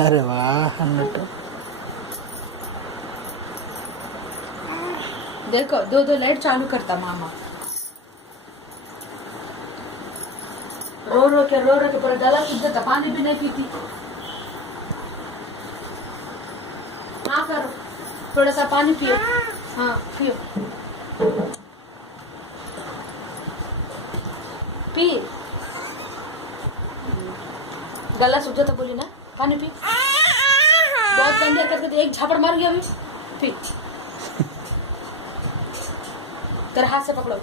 अरे वाह अन्नट्టు देखो दो दो लाइट चालू करता मामा रो रो के पूरा गला सूख जाता पानी भी नहीं पीती हाँ करो थोड़ा सा पानी पियो हाँ पियो पी गला सूख जाता बोली ना पानी पी बहुत गंदे करके एक झापड़ मार गया अभी पी तेरे हाथ से पकड़ो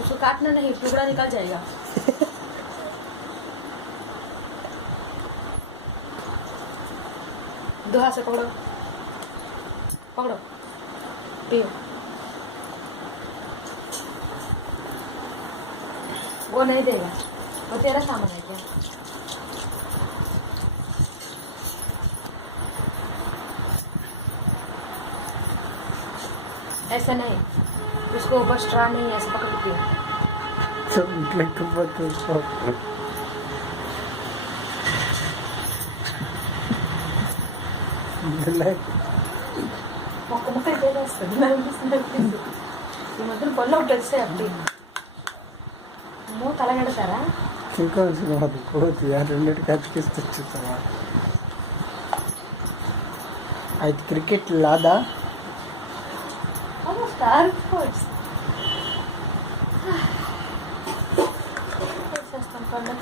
उसको काटना नहीं टुकड़ा निकल जाएगा दो हाथ से पकड़ो पकड़ो पियो वो नहीं देगा वो तेरा सामान है क्या ऐसा नहीं उसको ऊपर स्ट्रा नहीं ऐसे पकड़ के మొత్తం పొల్ల ఉంటుంది అప్పుడు మూత తలగడతారా ఇంకా కోతి రెండింటికి అతికిస్తావా అయితే క్రికెట్ లాదా స్టార్ స్పోర్ట్స్ చేస్తాం పండుగ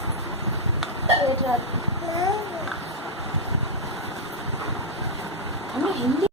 హిందీ